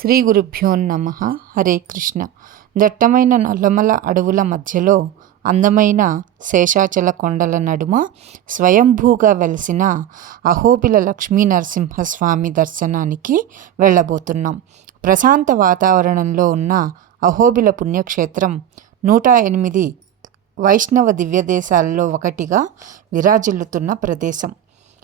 శ్రీ గురుభ్యో నమ. హరే కృష్ణ. దట్టమైన నల్లమల అడవుల మధ్యలో అందమైన శేషాచల కొండల నడుమ స్వయంభూగా వెలిసిన అహోబిల లక్ష్మీ నరసింహస్వామి దర్శనానికి వెళ్ళబోతున్నాం. ప్రశాంత వాతావరణంలో ఉన్న అహోబిల పుణ్యక్షేత్రం నూట ఎనిమిది వైష్ణవ దివ్యదేశాల్లో ఒకటిగా విరాజిల్లుతున్న ప్రదేశం.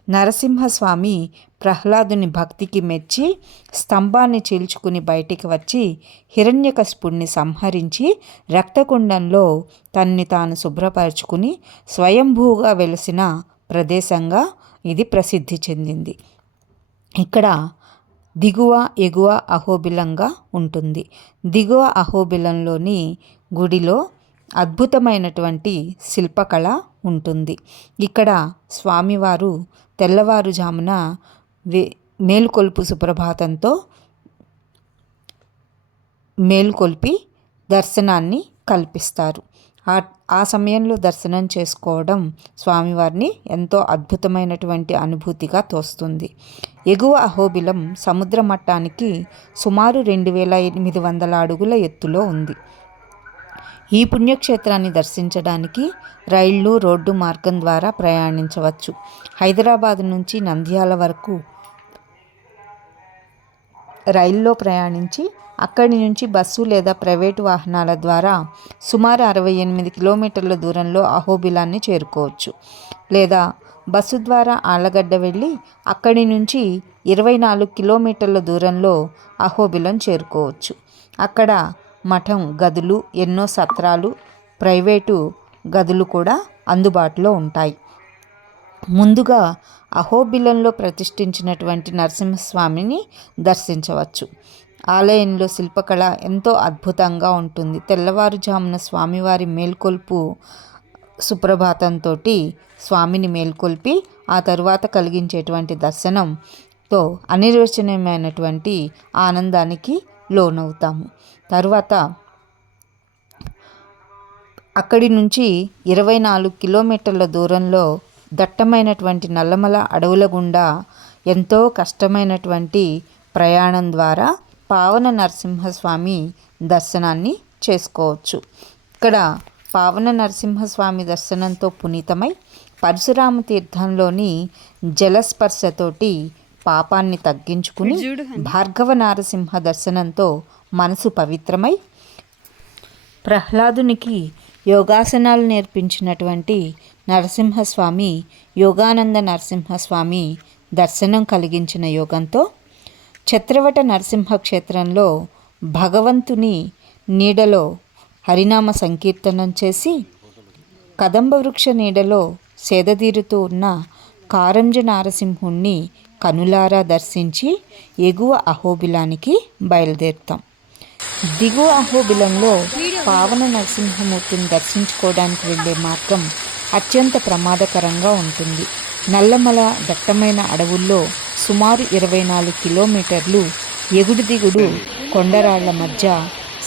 నరసింహస్వామి ప్రహ్లాదుని భక్తికి మెచ్చి స్తంభాన్ని చీల్చుకుని బయటికి వచ్చి హిరణ్యకశిపుణ్ణి సంహరించి రక్తకుండంలో తన్ని తాను శుభ్రపరచుకుని స్వయంభూగా వెలిసిన ప్రదేశంగా ఇది ప్రసిద్ధి చెందింది. ఇక్కడ దిగువ ఎగువ అహోబిలంగా ఉంటుంది. దిగువ అహోబిలంలోని గుడిలో అద్భుతమైనటువంటి శిల్పకళ ఉంటుంది. ఇక్కడ స్వామివారు తెల్లవారుజామున వే మేలుకొల్పు సుప్రభాతంతో మేలుకొల్పి దర్శనాన్ని కల్పిస్తారు. ఆ ఆ సమయంలో దర్శనం చేసుకోవడం స్వామివారిని ఎంతో అద్భుతమైనటువంటి అనుభూతిగా తోస్తుంది. ఎగువ అహోబిలం సముద్ర మట్టానికి సుమారు రెండు వేల ఎనిమిది వందల అడుగుల ఎత్తులో ఉంది. ఈ పుణ్యక్షేత్రాన్ని దర్శించడానికి రైళ్ళు రోడ్డు మార్గం ద్వారా ప్రయాణించవచ్చు. హైదరాబాద్ నుంచి నంద్యాల వరకు రైల్లో ప్రయాణించి అక్కడి నుంచి బస్సు లేదా ప్రైవేటు వాహనాల ద్వారా సుమారు అరవై ఎనిమిది కిలోమీటర్ల దూరంలో అహోబిలాన్ని చేరుకోవచ్చు. లేదా బస్సు ద్వారా ఆళ్ళగడ్డ వెళ్ళి అక్కడి నుంచి ఇరవై నాలుగు కిలోమీటర్ల దూరంలో అహోబిలం చేరుకోవచ్చు. అక్కడ మఠం గదులు ఎన్నో సత్రాలు ప్రైవేటు గదులు కూడా అందుబాటులో ఉంటాయి. ముందుగా అహోబిలంలో ప్రతిష్ఠించినటువంటి నరసింహస్వామిని దర్శించవచ్చు. ఆలయంలో శిల్పకళ ఎంతో అద్భుతంగా ఉంటుంది. తెల్లవారుజామున స్వామివారి మేల్కొల్పు సుప్రభాతంతో స్వామిని మేల్కొల్పి ఆ తరువాత కలిగించేటువంటి దర్శనంతో అనిర్వచనీయమైనటువంటి ఆనందానికి లోనవుతాము. తర్వాత అక్కడి నుంచి ఇరవై నాలుగు కిలోమీటర్ల దూరంలో దట్టమైనటువంటి నల్లమల అడవుల గుండా ఎంతో కష్టమైనటువంటి ప్రయాణం ద్వారా పావన నరసింహస్వామి దర్శనాన్ని చేసుకోవచ్చు. ఇక్కడ పావన నరసింహస్వామి దర్శనంతో పునీతమై పరశురామ తీర్థంలోని జలస్పర్శతోటి పాపాన్ని తగ్గించుకుని భార్గవ నారసింహ దర్శనంతో మనసు పవిత్రమై ప్రహ్లాదునికి యోగాసనాలు నేర్పించినటువంటి నరసింహస్వామి యోగానంద నరసింహస్వామి దర్శనం కలిగించిన యోగంతో ఛత్రవట నరసింహ క్షేత్రంలో భగవంతుని నీడలో హరినామ సంకీర్తనం చేసి కదంబ వృక్ష నీడలో సేదతీరుతూ ఉన్న కారంజ నారసింహుణ్ణి కనులారా దర్శించి ఎగువ అహోబిలానికి బయలుదేరుతాం. దిగువ అహోబిలంలో పావన నరసింహమూర్తిని దర్శించుకోవడానికి వెళ్ళే మార్గం అత్యంత ప్రమాదకరంగా ఉంటుంది. నల్లమల దట్టమైన అడవుల్లో సుమారు ఇరవై నాలుగు కిలోమీటర్లు ఎగుడు దిగుడు కొండరాళ్ళ మధ్య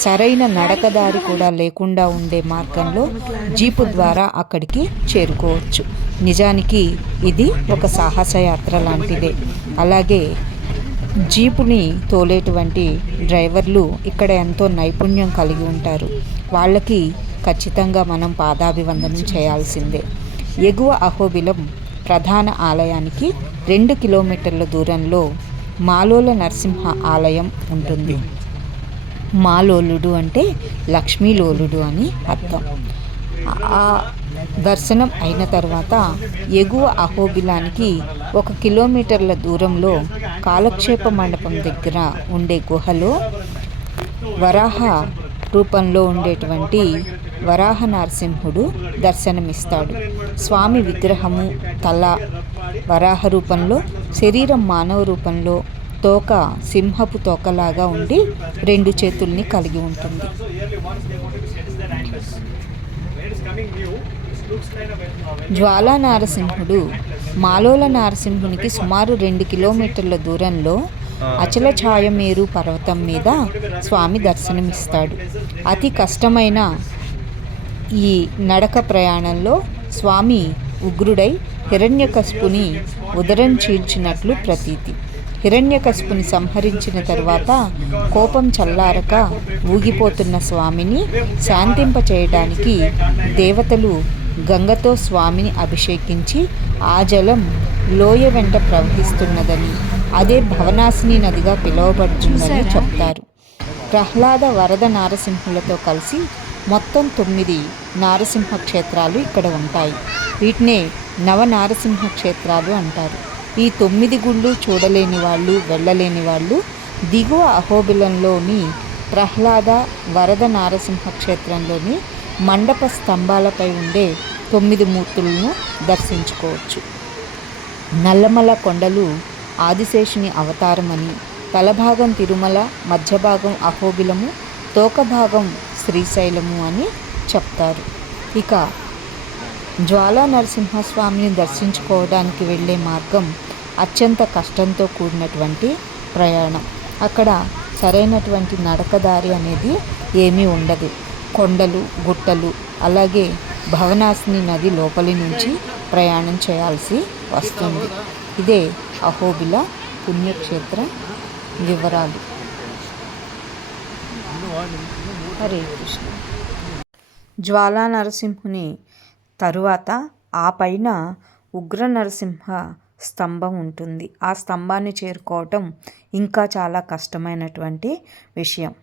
సరైన నడకదారి కూడా లేకుండా ఉండే మార్గంలో జీపు ద్వారా అక్కడికి చేరుకోవచ్చు. నిజానికి ఇది ఒక సాహసయాత్ర లాంటిదే. అలాగే జీపుని తోలేటువంటి డ్రైవర్లు ఇక్కడ ఎంతో నైపుణ్యం కలిగి ఉంటారు. వాళ్ళకి ఖచ్చితంగా మనం పాదాభివందనం చేయాల్సిందే. ఎగువ అహోబిలం ప్రధాన ఆలయానికి రెండు కిలోమీటర్ల దూరంలో మాలోల నరసింహ ఆలయం ఉంటుంది. మాలోలుడు అంటే లక్ష్మీలోలుడు అని అర్థం. ఆ దర్శనం అయిన తర్వాత ఎగువ అహోబిలానికి ఒక కిలోమీటర్ల దూరంలో కాలక్షేప మండపం దగ్గర ఉండే గుహలో వరాహ రూపంలో ఉండేటువంటి వరాహ నరసింహుడు దర్శనమిస్తాడు. స్వామి విగ్రహము తల వరాహ రూపంలో శరీరం మానవ రూపంలో తోక సింహపు తోకలాగా ఉండి రెండు చేతుల్ని కలిగి ఉంటుంది. జ్వాలా నారసింహుడు మాలోల నారసింహునికి సుమారు రెండు కిలోమీటర్ల దూరంలో అచల ఛాయమేరు పర్వతం మీద స్వామి దర్శనమిస్తాడు. అతి కష్టమైన ఈ నడక ప్రయాణంలో స్వామి ఉగ్రుడై హిరణ్యకశిపుని ఉదరం చీల్చినట్లు ప్రతీతి. హిరణ్యకశిపుని సంహరించిన తరువాత కోపం చల్లారక ఊగిపోతున్న స్వామిని శాంతింపచేయడానికి దేవతలు గంగతో స్వామిని అభిషేకించి ఆ జలం లోయ వెంట ప్రవహిస్తున్నదని అదే భవనాశిని నదిగా పిలువబడుతుందని చెప్తారు. ప్రహ్లాద వరద నారసింహులతో కలిసి మొత్తం తొమ్మిది నారసింహ క్షేత్రాలు ఇక్కడ ఉంటాయి. వీటినే నవ నారసింహ క్షేత్రాలు అంటారు. ఈ తొమ్మిది గుళ్ళు చూడలేని వాళ్ళు వెళ్ళలేని వాళ్ళు దిగువ అహోబిలంలోని ప్రహ్లాద వరద నారసింహ క్షేత్రంలోని మండప స్తంభాలపై ఉండే తొమ్మిది మూర్తులను దర్శించుకోవచ్చు. నల్లమల కొండలు ఆదిశేషుని అవతారమని తలభాగం తిరుమల మధ్య భాగం అహోబిలము తోకభాగం శ్రీశైలము అని చెప్తారు. ఇక జ్వాలా నరసింహస్వామిని దర్శించుకోవడానికి వెళ్ళే మార్గం అత్యంత కష్టంతో కూడినటువంటి ప్రయాణం. అక్కడ సరైనటువంటి నడకదారి అనేది ఏమీ ఉండదు. కొండలు గుట్టలు అలాగే భవనాశిని నది లోపలి నుంచి ప్రయాణం చేయాల్సి వస్తుంది. ఇదే అహోబిల పుణ్యక్షేత్ర వివరాలు. హరే కృష్ణ. జ్వాలా నరసింహుని తరువాత ఆ పైన ఉగ్ర నరసింహ స్తంభం ఉంటుంది. ఆ స్తంభాన్ని చేరుకోవటం ఇంకా చాలా కష్టమైనటువంటి విషయం.